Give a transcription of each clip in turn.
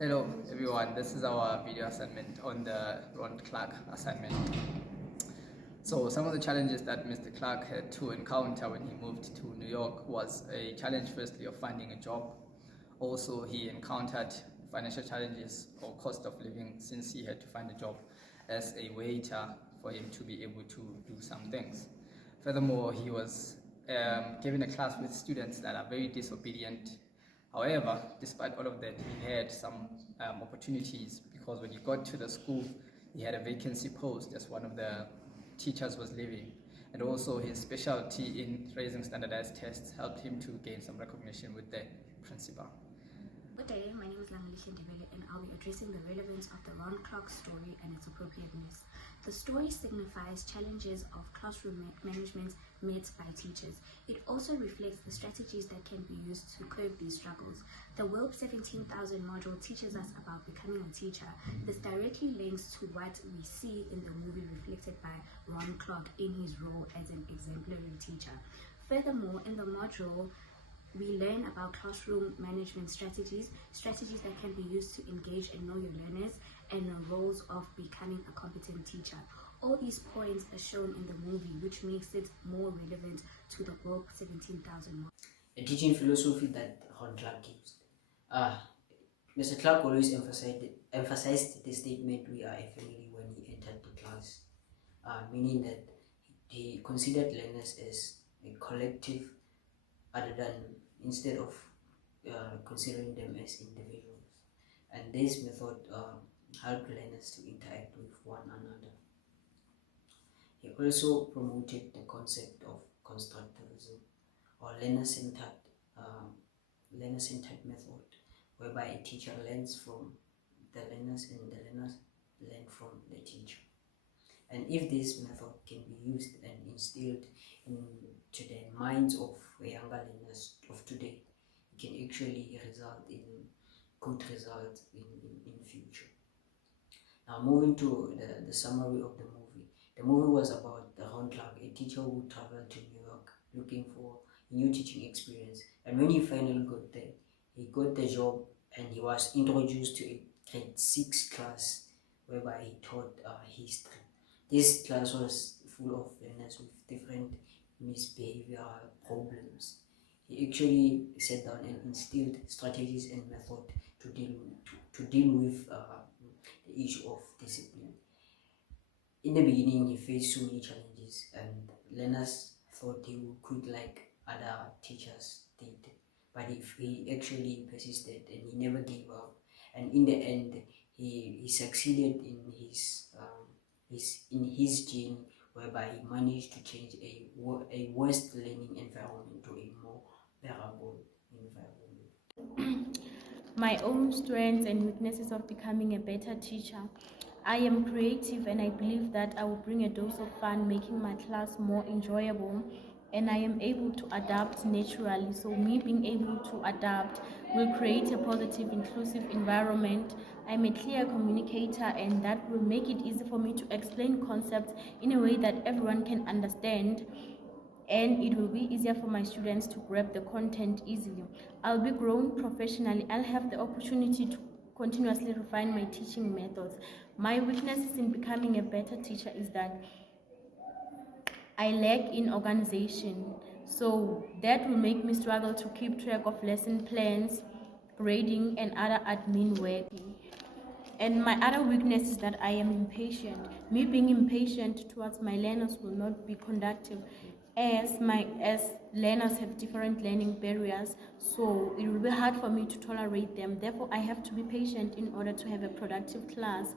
Hello everyone, this is our video assignment on the Ron Clark assignment. So some of the challenges that Mr. Clark had to encounter when he moved to New York was a challenge firstly of finding a job. Also he encountered financial challenges or cost of living since he had to find a job as a waiter for him to be able to do some things. Furthermore, he was given a class with students that are very disobedient. However, despite all of that, he had some opportunities because when he got to the school, he had a vacancy post as one of the teachers was leaving. And also his specialty in raising standardized tests helped him to gain some recognition with the principal. Good day, my name is Lamalisha Ndebele and I'll be addressing the relevance of the Ron Clark story and its appropriateness. The story signifies challenges of classroom management met by teachers. It also reflects the strategies that can be used to curb these struggles. The WILP1700 module teaches us about becoming a teacher. This directly links to what we see in the movie reflected by Ron Clark in his role as an exemplary teacher. Furthermore, in the module, we learn about classroom management strategies that can be used to engage and know your learners, and the roles of becoming a competent teacher. All these points are shown in the movie, which makes it more relevant to the WILP1700. A teaching philosophy that Ron Clark gives. Mr. Clark always emphasized the statement, "We are a family," when he entered the class, meaning that he considered learners as a collective other than instead of considering them as individuals. And this method helped learners to interact with one another. He also promoted the concept of constructivism or learner-centered method, whereby a teacher learns from the learners and the learners learn from the teacher. And if this method can be used and instilled into the minds of younger learners of today, it can actually result in good results in future. Now, moving to the summary of the movie. The movie was about Ron Clark, a teacher who traveled to New York looking for a new teaching experience. And when he finally got there, he got the job and he was introduced to a grade 6 class whereby he taught history. This class was full of learners with different misbehavioral problems. He actually sat down and instilled strategies and method to deal with the issue of discipline. In the beginning, he faced so many challenges, and learners thought he could like other teachers did. But if he actually persisted and he never gave up, and in the end, he succeeded in his journey, whereby he managed to change a worst learning environment to a more bearable environment. My own strengths and weaknesses of becoming a better teacher. I am creative and I believe that I will bring a dose of fun, making my class more enjoyable, and I am able to adapt naturally. So me being able to adapt will create a positive, inclusive environment. I'm a clear communicator, and that will make it easy for me to explain concepts in a way that everyone can understand, and it will be easier for my students to grab the content easily. I'll be grown professionally. I'll have the opportunity to continuously refine my teaching methods. My weaknesses in becoming a better teacher is that I lack in organization, so that will make me struggle to keep track of lesson plans, grading, and other admin work. And my other weakness is that I am impatient. Me being impatient towards my learners will not be conductive, as learners have different learning barriers, so it will be hard for me to tolerate them. Therefore, I have to be patient in order to have a productive class.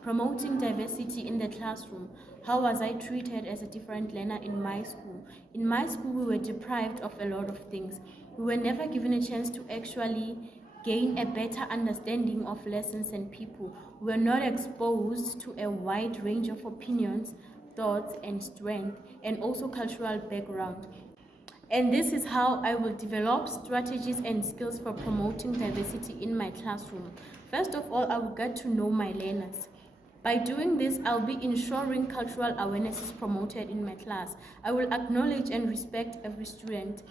Promoting diversity in the classroom. How was I treated as a different learner in my school? In my school, we were deprived of a lot of things. We were never given a chance to actually gain a better understanding of lessons and people. We were not exposed to a wide range of opinions, thoughts, and strength, and also cultural background. And this is how I will develop strategies and skills for promoting diversity in my classroom. First of all, I will get to know my learners. By doing this, I'll be ensuring cultural awareness is promoted in my class. I will acknowledge and respect every student.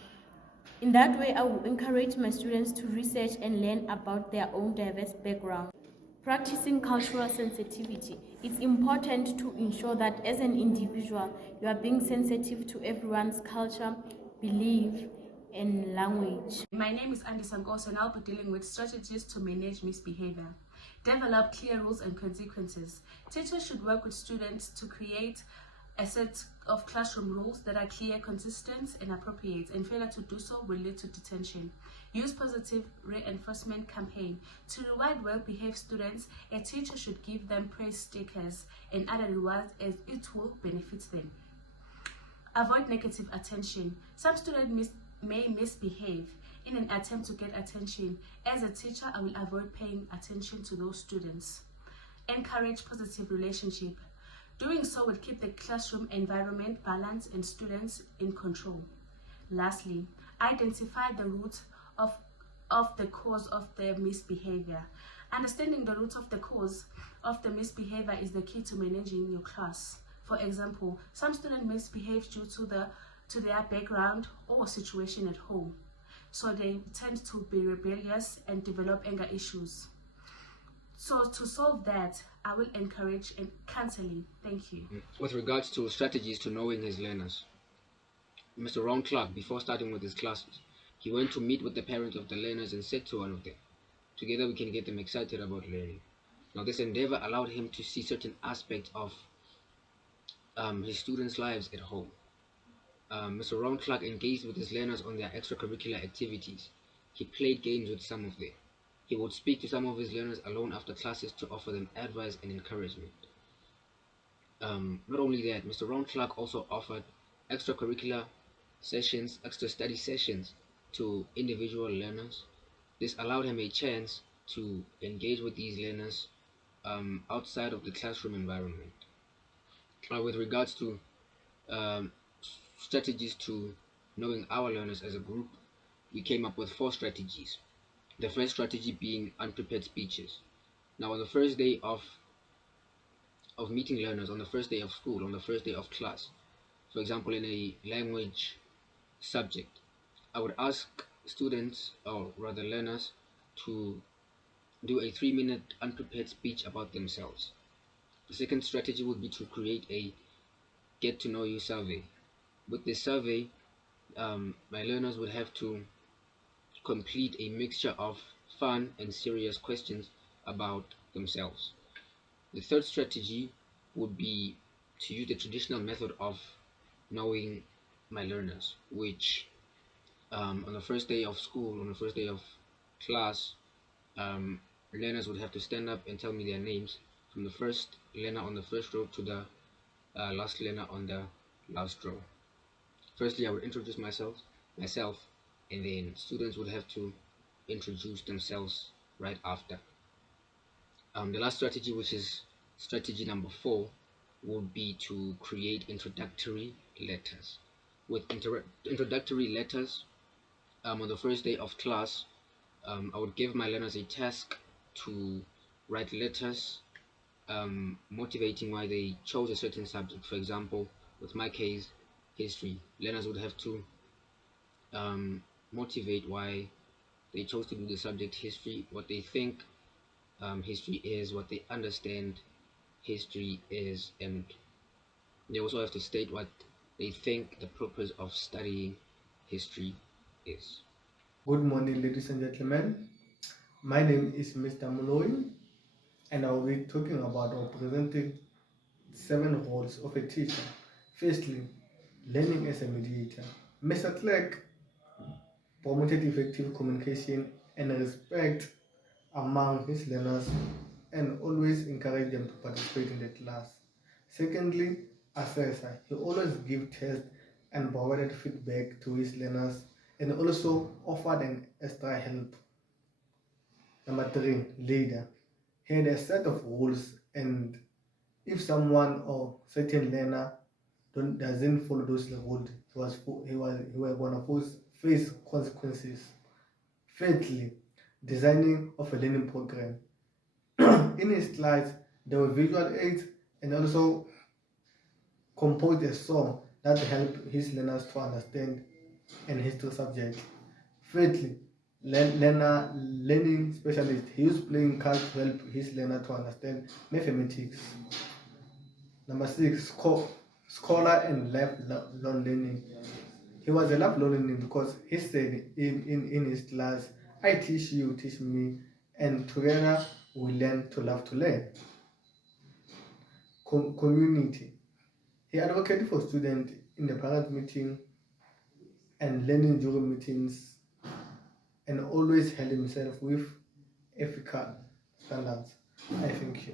In that way, I will encourage my students to research and learn about their own diverse background. Practicing cultural sensitivity. It's important to ensure that as an individual, you are being sensitive to everyone's culture, belief, and language. My name is Andy Sankos and I'll be dealing with strategies to manage misbehavior. Develop clear rules and consequences. Teachers should work with students to create a set of classroom rules that are clear, consistent, and appropriate, and failure to do so will lead to detention. Use positive reinforcement campaign. To reward well-behaved students, a teacher should give them praise stickers and other rewards as it will benefit them. Avoid negative attention. Some students may misbehave in an attempt to get attention. As a teacher, I will avoid paying attention to those students. Encourage positive relationship. Doing so will keep the classroom environment balanced and students in control. Lastly, identify the root of the cause of the misbehavior. Understanding the root of the cause of the misbehavior is the key to managing your class. For example, some students misbehave due to their background or situation at home. So they tend to be rebellious and develop anger issues. So to solve that, I will encourage counseling. Thank you. With regards to strategies to knowing his learners, Mr. Ron Clark, before starting with his classes, he went to meet with the parents of the learners and said to one of them, "Together we can get them excited about learning." Now this endeavor allowed him to see certain aspects of his students' lives at home. Mr. Ron Clark engaged with his learners on their extracurricular activities. He played games with some of them. He would speak to some of his learners alone after classes to offer them advice and encouragement. Not only that, Mr. Ron Clark also offered extracurricular sessions, extra study sessions to individual learners. This allowed him a chance to engage with these learners outside of the classroom environment. With regards to um, strategies to knowing our learners as a group, we came up with 4 strategies. The first strategy being unprepared speeches. Now, on the first day of meeting learners, on the first day of school, on the first day of class, for example, in a language subject, I would ask students, or rather learners, to do a 3-minute unprepared speech about themselves. The second strategy would be to create a get to know you survey. With this survey, my learners would have to complete a mixture of fun and serious questions about themselves. The third strategy would be to use the traditional method of knowing my learners, which on the first day of school, on the first day of class, um, learners would have to stand up and tell me their names, from the first learner on the first row to the last learner on the last row. Firstly, I would introduce myself, and then students would have to introduce themselves right after. The last strategy, which is strategy number 4, would be to create introductory letters. With introductory letters, on the first day of class, I would give my learners a task to write letters motivating why they chose a certain subject. For example, with my case, history, learners would have to motivate why they chose to do the subject history, what they think history is, what they understand history is, and they also have to state what they think the purpose of studying history is. Good morning, ladies and gentlemen. My name is Mr. Moloi, and I will be talking about or presenting 7 roles of a teacher. Firstly, learning as a mediator. Mr. Clark promoted effective communication and respect among his learners and always encouraged them to participate in the class. Secondly, assessor. He always gave tests and provided feedback to his learners and also offered an extra help. Number 3, leader. He had a set of rules, and if someone or certain learner doesn't follow those rules, he was going to face consequences. Thirdly, designing of a learning program. In his slides, there were visual aids and also composed a song that helped his learners to understand an history subject. Thirdly, learning specialist. He used playing cards to help his learner to understand mathematics. Number 6, scholar and lifelong learning. He was a lifelong learning because he said in his class, I teach you, teach me, and together we learn to love to learn. Community. He advocated for students in the parent meeting and learning during meetings, and always held himself with ethical standards. I thank you.